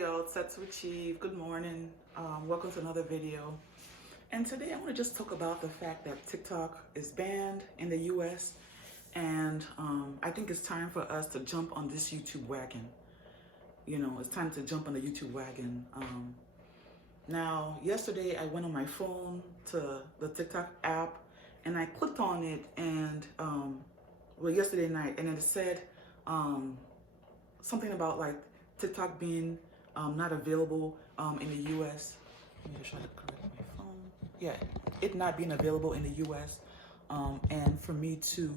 y'all, it's set to achieve. Good morning. Welcome to another video. And today I want to just talk about the fact that TikTok is banned in the US, and I think it's time for us to jump on this YouTube wagon. You know, it's time to jump on the YouTube wagon. Now, yesterday I went on my phone to the TikTok app and I clicked on it, and well, yesterday night, and it said something about like TikTok being not available in the US. Let me just try to correct my phone. Yeah, it not being available in the US. And for me to,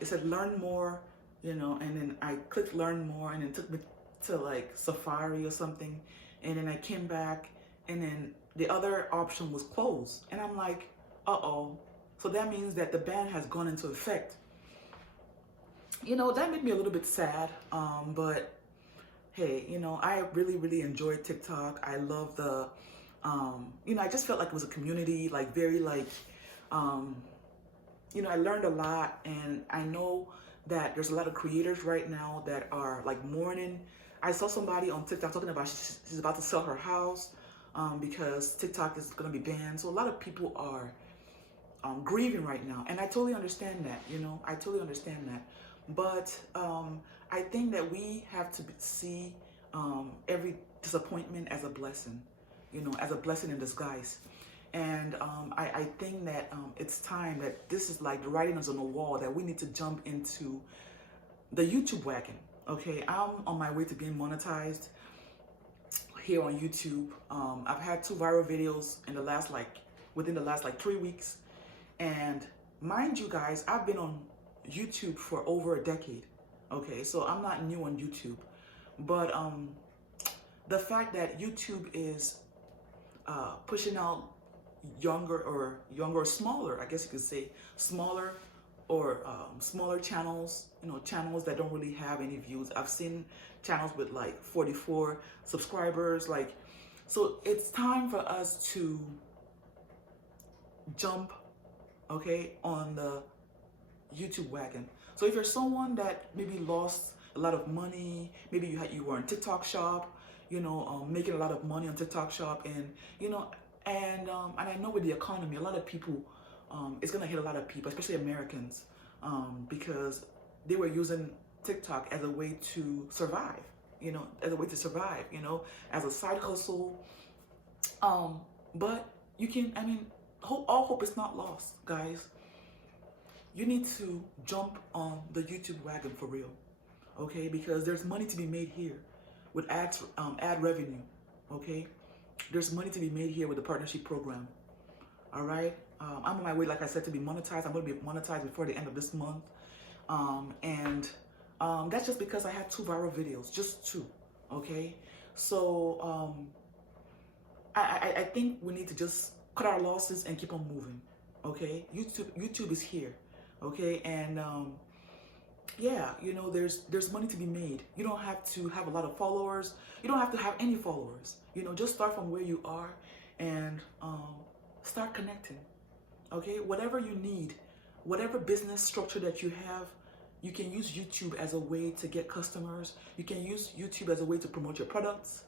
it said learn more, you know, and then I clicked learn more, and it took me to like Safari or something. And then I came back, and then the other option was closed. And I'm like, uh-oh. So that means that the ban has gone into effect. You know, that made me a little bit sad, but hey, you know, I really enjoyed TikTok. I love the, you know, I just felt like it was a community, like very like, you know, I learned a lot, and I know that there's a lot of creators right now that are like mourning. I saw somebody on TikTok talking about she's about to sell her house because TikTok is going to be banned. So a lot of people are grieving right now, and I totally understand that. You know, I totally understand that. But I think that we have to see every disappointment as a blessing, you know, as a blessing in disguise. And I think that it's time that this is like the writing is on the wall, that we need to jump into the YouTube wagon. Okay, I'm on my way to being monetized here on YouTube. I've had 2 viral videos in the last within the last 3 weeks. And mind you guys, I've been on YouTube for over a decade. Okay, so I'm not new on YouTube, but the fact that YouTube is pushing out younger or smaller, I guess you could say smaller or smaller channels, you know, channels that don't really have any views. I've seen channels with like 44 subscribers, like, so it's time for us to jump, okay, on the YouTube wagon. So if you're someone that maybe lost a lot of money, maybe you were in TikTok shop, you know, making a lot of money on TikTok shop, and you know, and I know with the economy, a lot of people, it's gonna hit a lot of people, especially Americans, because they were using TikTok as a way to survive, you know, you know, as a side hustle. But you can, I mean, all hope is not lost, guys. You need to jump on the YouTube wagon for real, okay? Because there's money to be made here with ads, ad revenue, okay? There's money to be made here with the partnership program, all right? I'm on my way, like I said, to be monetized. I'm going to be monetized before the end of this month, and that's just because I had 2 viral videos, just 2, okay? So I think we need to just cut our losses and keep on moving, okay? YouTube is here. Okay, and yeah, you know, there's money to be made. You don't have to have a lot of followers. You don't have to have any followers. You know, just start from where you are and start connecting. Okay, whatever you need, whatever business structure that you have, you can use YouTube as a way to get customers. You can use YouTube as a way to promote your products,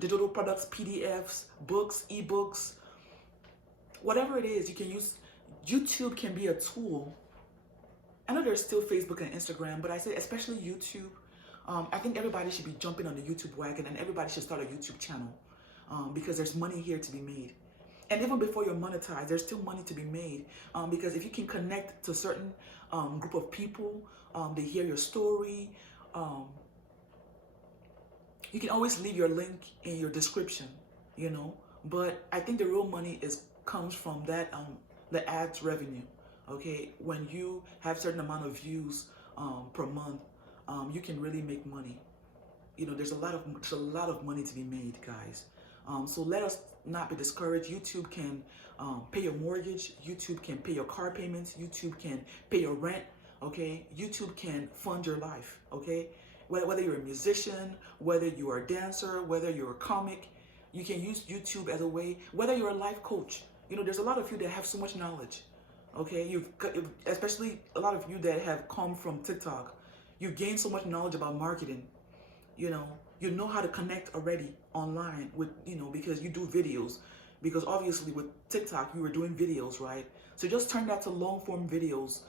digital products, PDFs, books, ebooks, whatever it is. You can use YouTube can be a tool. I know there's still Facebook and Instagram, but I say especially YouTube. I think everybody should be jumping on the YouTube wagon, and everybody should start a YouTube channel because there's money here to be made. And even before you're monetized, there's still money to be made because if you can connect to a certain group of people, they hear your story, you can always leave your link in your description, you know. But I think the real money comes from that the ads revenue. Okay, when you have certain amount of views per month, you can really make money. You know, there's a lot of money to be made, guys. So let us not be discouraged. YouTube can pay your mortgage. YouTube can pay your car payments. YouTube can pay your rent. Okay, YouTube can fund your life. Okay, whether you're a musician, whether you are a dancer, whether you're a comic, you can use YouTube as a way. Whether you're a life coach, you know, there's a lot of you that have so much knowledge. Okay, especially a lot of you that have come from TikTok, you've gained so much knowledge about marketing. You know, you know how to connect already online with, because you do videos. Because obviously with TikTok, you were doing videos, right? So just turn that to long form videos.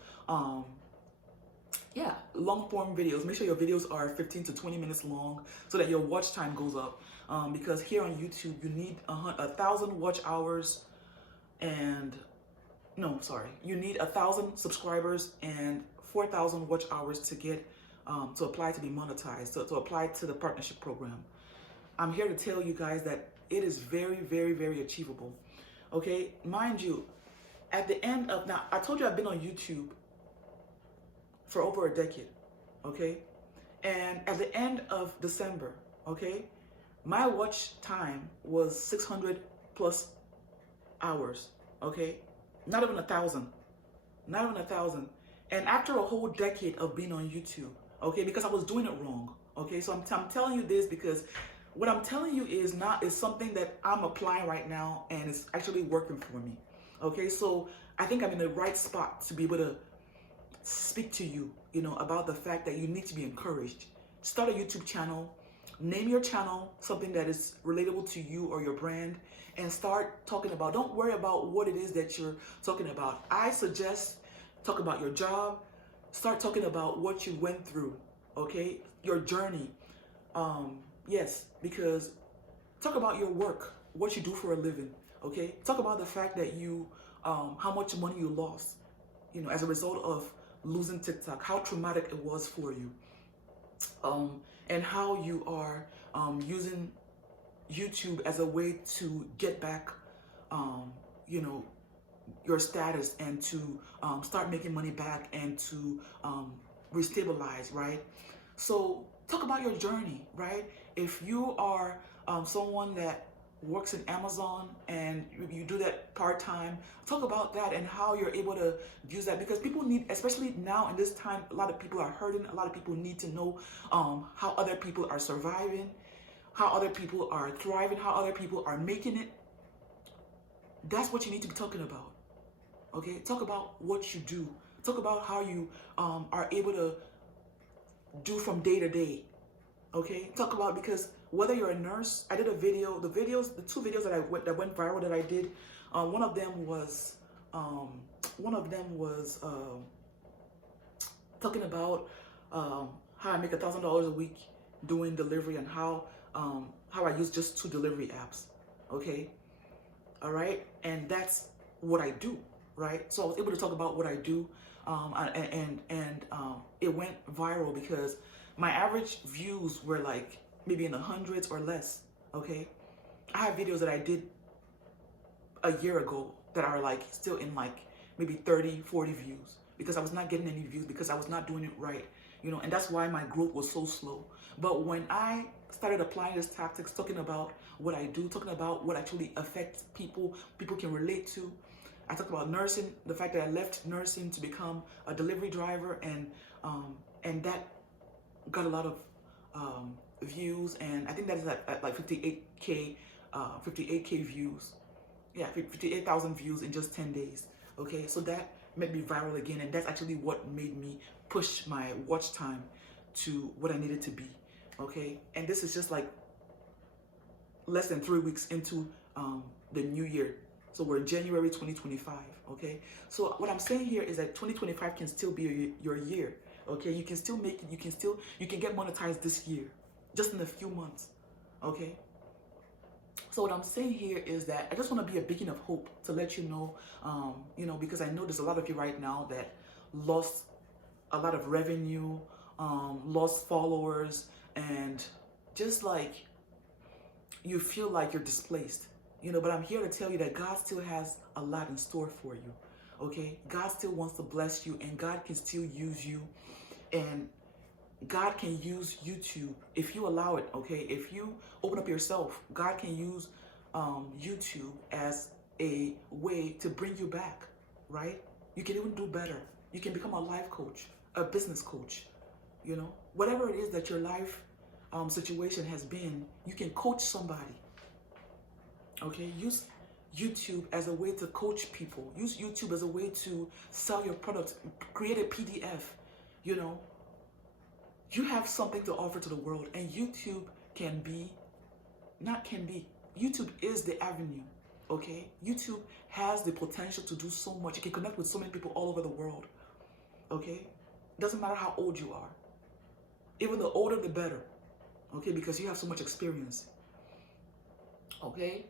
Yeah, long form videos. Make sure your videos are 15 to 20 minutes long so that your watch time goes up. Because here on YouTube, you need 1,000 watch hours and no, sorry, you need 1,000 subscribers and 4,000 watch hours to get to apply to be monetized, to apply to the partnership program. I'm here to tell you guys that it is very, very, very achievable. Okay, mind you, at the end of now, I told you I've been on YouTube for over a decade. Okay, and at the end of December, okay, my watch time was 600 plus hours. Okay, not even 1,000, not even 1,000. And after a whole decade of being on YouTube, okay, because I was doing it wrong. Okay, so I'm telling you this because what I'm telling you is something that I'm applying right now and it's actually working for me. Okay, so I think I'm in the right spot to be able to speak to you, about the fact that you need to be encouraged. Start a YouTube channel, name your channel something that is relatable to you or your brand, and start talking about, don't worry about what it is that you're talking about. I suggest talk about your job, start talking about what you went through, okay, your journey. Yes, because talk about your work, what you do for a living, okay? Talk about the fact that you, how much money you lost, as a result of losing TikTok, how traumatic it was for you, and how you are using YouTube as a way to get back, your status and to start making money back and to restabilize, right? So talk about your journey, right? If you are someone that works in Amazon and you do that part-time, talk about that and how you're able to use that, because people need, especially now in this time, a lot of people are hurting. A lot of people need to know how other people are surviving, how other people are thriving, how other people are making it. That's what you need to be talking about. Okay, talk about what you do. Talk about how you are able to do from day to day. Okay, talk about, because whether you're a nurse, I did a video. The two videos that went viral that I did, one of them was talking about how I make $1,000 a week doing delivery and how I use just 2 delivery apps. Okay, all right, and that's what I do. Right, so I was able to talk about what I do, and it went viral because my average views were like maybe in the hundreds or less. Okay, I have videos that I did a year ago that are like still in like maybe 30, 40 views because I was not getting any views because I was not doing it right, and that's why my growth was so slow. But when I started applying these tactics, talking about what I do, talking about what actually affects people can relate to. I talked about nursing, the fact that I left nursing to become a delivery driver, and that got a lot of views, and I think that is at like 58K views. Yeah, 58,000 views in just 10 days. Okay, so that made me viral again, and that's actually what made me push my watch time to what I needed to be. Okay, and this is just like less than 3 weeks into the new year. So we're in January 2025, okay? So what I'm saying here is that 2025 can still be your year, okay? You can still make it, you can get monetized this year, just in a few months, okay? So what I'm saying here is that I just want to be a beacon of hope to let you know, because I know there's a lot of you right now that lost a lot of revenue, lost followers, and just like you feel like you're displaced. But I'm here to tell you that God still has a lot in store for you, okay? God still wants to bless you, and God can still use you, and God can use YouTube if you allow it, okay? If you open up yourself, God can use YouTube as a way to bring you back, right? You can even do better. You can become a life coach, a business coach, Whatever it is that your life situation has been, you can coach somebody. Okay, use YouTube as a way to coach people. Use YouTube as a way to sell your products. Create a PDF. You have something to offer to the world, and YouTube can be, not can be, YouTube is the avenue, okay? YouTube has the potential to do so much. You can connect with so many people all over the world, okay? Doesn't matter how old you are. Even the older, the better, okay? Because you have so much experience, okay?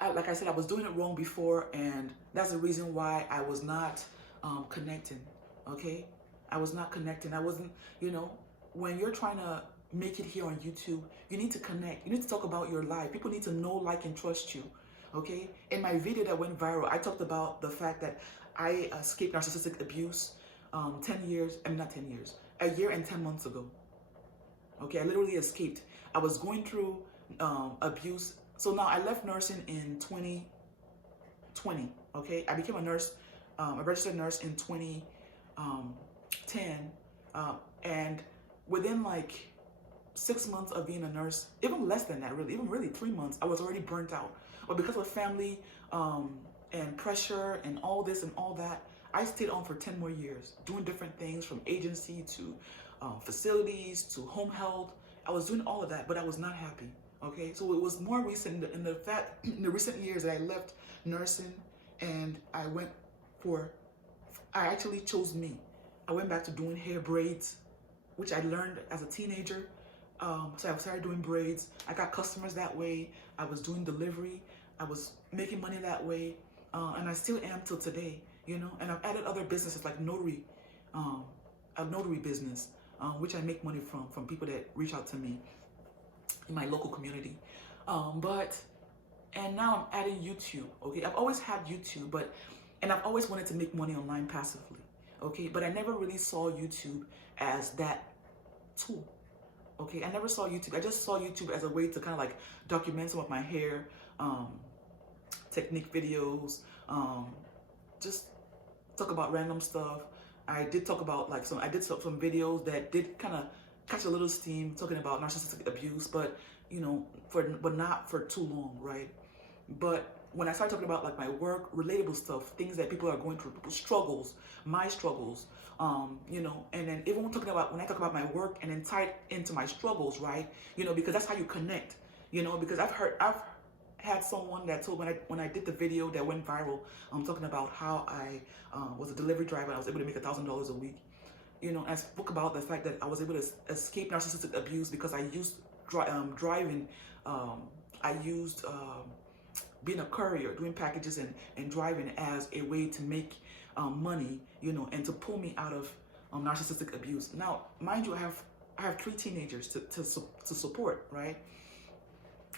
Like I said, I was doing it wrong before, and that's the reason why I was not connecting, okay? I was not connecting. I wasn't, you know, when you're trying to make it here on YouTube, you need to connect. You need to talk about your life. People need to know, like, and trust you, okay? In my video that went viral, I talked about the fact that I escaped narcissistic abuse 10 years, I mean, not 10 years, a year and 10 months ago, okay? I literally escaped. I was going through abuse. So now I left nursing in 2020, okay? I became a nurse, a registered nurse in 2010, and within like 6 months of being a nurse, even less than that, really, even really 3 months, I was already burnt out. But because of family and pressure and all this and all that, I stayed on for 10 more years, doing different things from agency to facilities to home health. I was doing all of that, but I was not happy. Okay, so it was more recent in the recent years that I left nursing, and I actually chose me. I went back to doing hair braids, which I learned as a teenager. So I started doing braids. I got customers that way. I was doing delivery. I was making money that way, and I still am till today. You know, and I've added other businesses like notary, a notary business, which I make money from people that reach out to me in my local community. And now I'm adding YouTube, okay? I've always had YouTube, and I've always wanted to make money online passively, okay? But I never really saw YouTube as that tool, okay? I never saw YouTube. I just saw YouTube as a way to kind of like document some of my hair technique videos, just talk about random stuff. I did talk about like some videos that did kind of catch a little steam talking about narcissistic abuse, but you know, but not for too long, right? But when I started talking about like my work, relatable stuff, things that people are going through, people's struggles, my struggles, you know, and then even when I talk about my work and then tie it into my struggles, right? You know, because that's how you connect, you know, because I've had someone that told when I did the video that went viral, talking about how I was a delivery driver and I was able to make $1,000 a week. You know, I spoke about the fact that I was able to escape narcissistic abuse because I used driving. I used being a courier, doing packages and driving as a way to make money, you know, and to pull me out of narcissistic abuse. Now, mind you, I have 3 teenagers to support, right?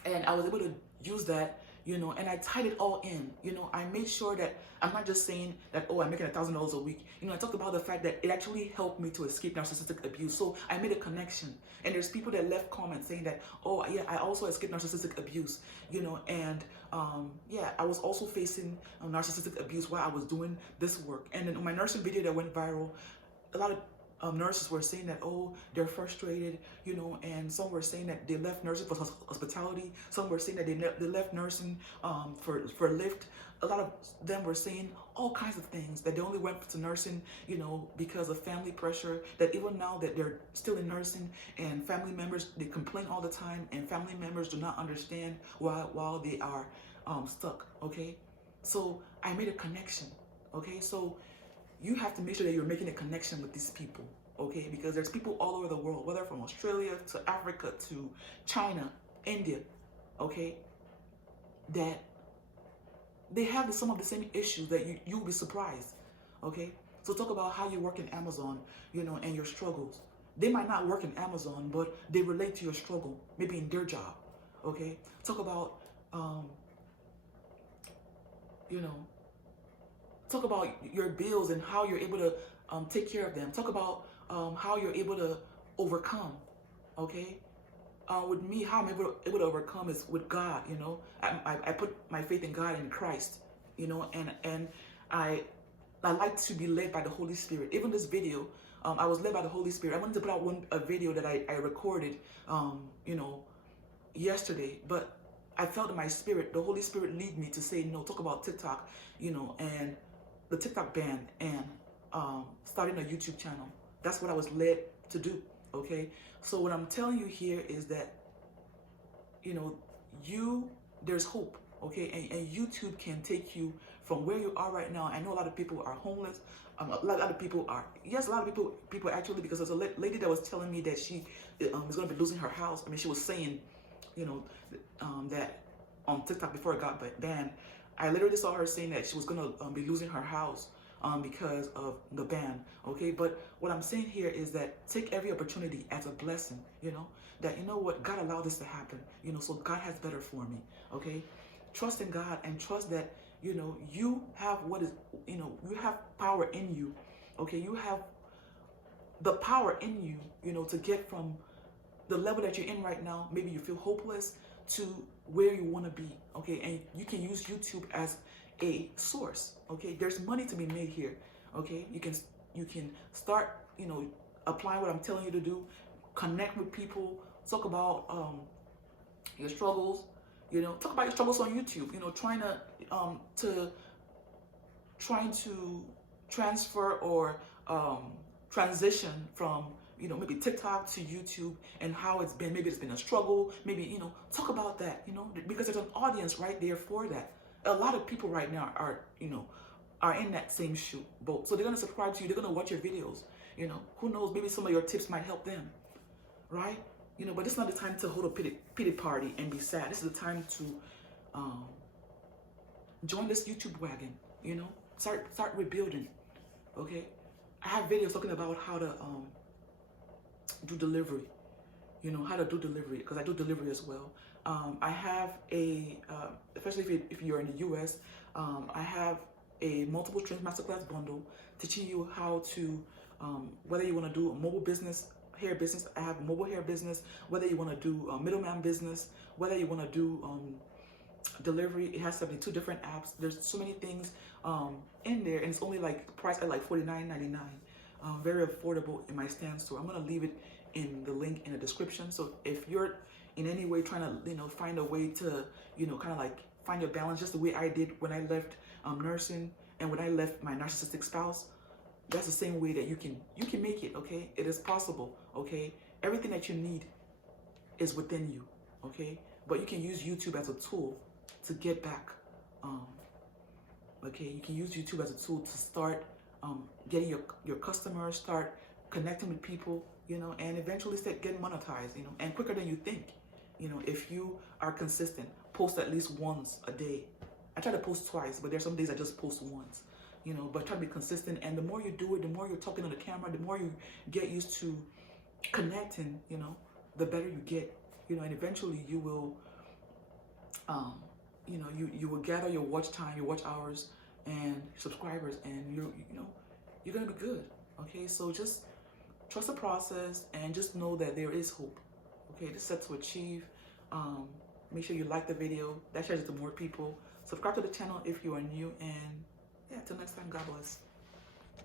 And I was able to use that, you know, and I tied it all in. You know, I made sure that I'm not just saying that, oh, I'm making $1,000 a week. You know, I talked about the fact that it actually helped me to escape narcissistic abuse. So I made a connection. And there's people that left comments saying that, oh, yeah, I also escaped narcissistic abuse, you know, and yeah, I was also facing narcissistic abuse while I was doing this work. And in my nursing video that went viral, a lot of nurses were saying that, oh, they're frustrated, you know, and some were saying that they left nursing for hospitality. Some were saying that they left nursing for Lyft. A lot of them were saying all kinds of things, that they only went to nursing, you know, because of family pressure, that even now that they're still in nursing and family members, they complain all the time and family members do not understand while they are stuck, okay? So I made a connection, okay? So you have to make sure that you're making a connection with these people, okay? Because there's people all over the world, whether from Australia to Africa to China, India, okay, that they have some of the same issues that you'll be surprised, okay? So talk about how you work in Amazon, you know, and your struggles. They might not work in Amazon, but they relate to your struggle, maybe in their job, okay? Talk about, you know, talk about your bills and how you're able to take care of them. Talk about how you're able to overcome, okay? With me, how I'm able to overcome is with God, you know. I put my faith in God and Christ, you know, and I like to be led by the Holy Spirit. Even this video, I was led by the Holy Spirit. I wanted to put out a video that I recorded, you know, yesterday, but I felt in my spirit, the Holy Spirit lead me to say, no, talk about TikTok, you know, and the TikTok ban and starting a YouTube channel. That's what I was led to do, okay? So what I'm telling you here is that you know, there's hope, okay? And YouTube can take you from where you are right now. I know a lot of people are homeless. A lot of people are, yes, a lot of people actually, because there's a lady that was telling me that she is going to be losing her house. I mean, she was saying, you know, that on TikTok before it got banned. I literally saw her saying that she was going to be losing her house because of the ban, okay? But what I'm saying here is that take every opportunity as a blessing, you know, that, you know what, God allowed this to happen, you know, so God has better for me, okay? Trust in God and trust that, you know, you have what is, you know, you have power in you, okay? You have the power in you, you know, to get from the level that you're in right now. Maybe you feel hopeless, to where you want to be, okay? And you can use YouTube as a source, okay? There's money to be made here, okay? You can start, you know, applying what I'm telling you to do. Connect with people, talk about your struggles, you know, talk about your struggles on YouTube, you know, trying to transfer or transition from, you know, maybe TikTok to YouTube, and how it's been. Maybe it's been a struggle. Maybe, you know, talk about that, you know, because there's an audience right there for that. A lot of people right now are, you know, are in that same boat. So they're going to subscribe to you. They're going to watch your videos. You know, who knows, maybe some of your tips might help them, right? You know, but this is not the time to hold a pity party and be sad. This is the time to join this YouTube wagon, you know, start rebuilding, okay? I have videos talking about how to do delivery, you know, how to do delivery, because I do delivery as well. I have especially if you're in the US, I have a multiple streams masterclass bundle teaching you how to, whether you want to do a mobile business, hair business, I have a mobile hair business, whether you want to do a middleman business, whether you want to do delivery. It has 72 different apps. There's so many things in there, and it's only like priced at like $49.99. Very affordable in my stand store. I'm gonna leave it in the link in the description. So if you're in any way trying to, you know, find a way to, you know, kind of like find your balance, just the way I did when I left nursing and when I left my narcissistic spouse, that's the same way that you can make it, okay? It is possible, okay? Everything that you need is within you, okay? But you can use YouTube as a tool to get back, okay? You can use YouTube as a tool to start getting your customers, start connecting with people, you know, and eventually start getting monetized, you know, and quicker than you think. You know, if you are consistent, post at least once a day. I try to post twice, but there's some days I just post once, you know, but try to be consistent. And the more you do it, the more you're talking on the camera, the more you get used to connecting, you know, the better you get, you know, and eventually you will, you know, you will gather your watch time, your watch hours, and subscribers, and you know, you're gonna be good, okay? So just trust the process and just know that there is hope, okay? Just set to achieve. Make sure you like the video. That shares it to more people. Subscribe to the channel if you are new, and yeah, till next time, God bless.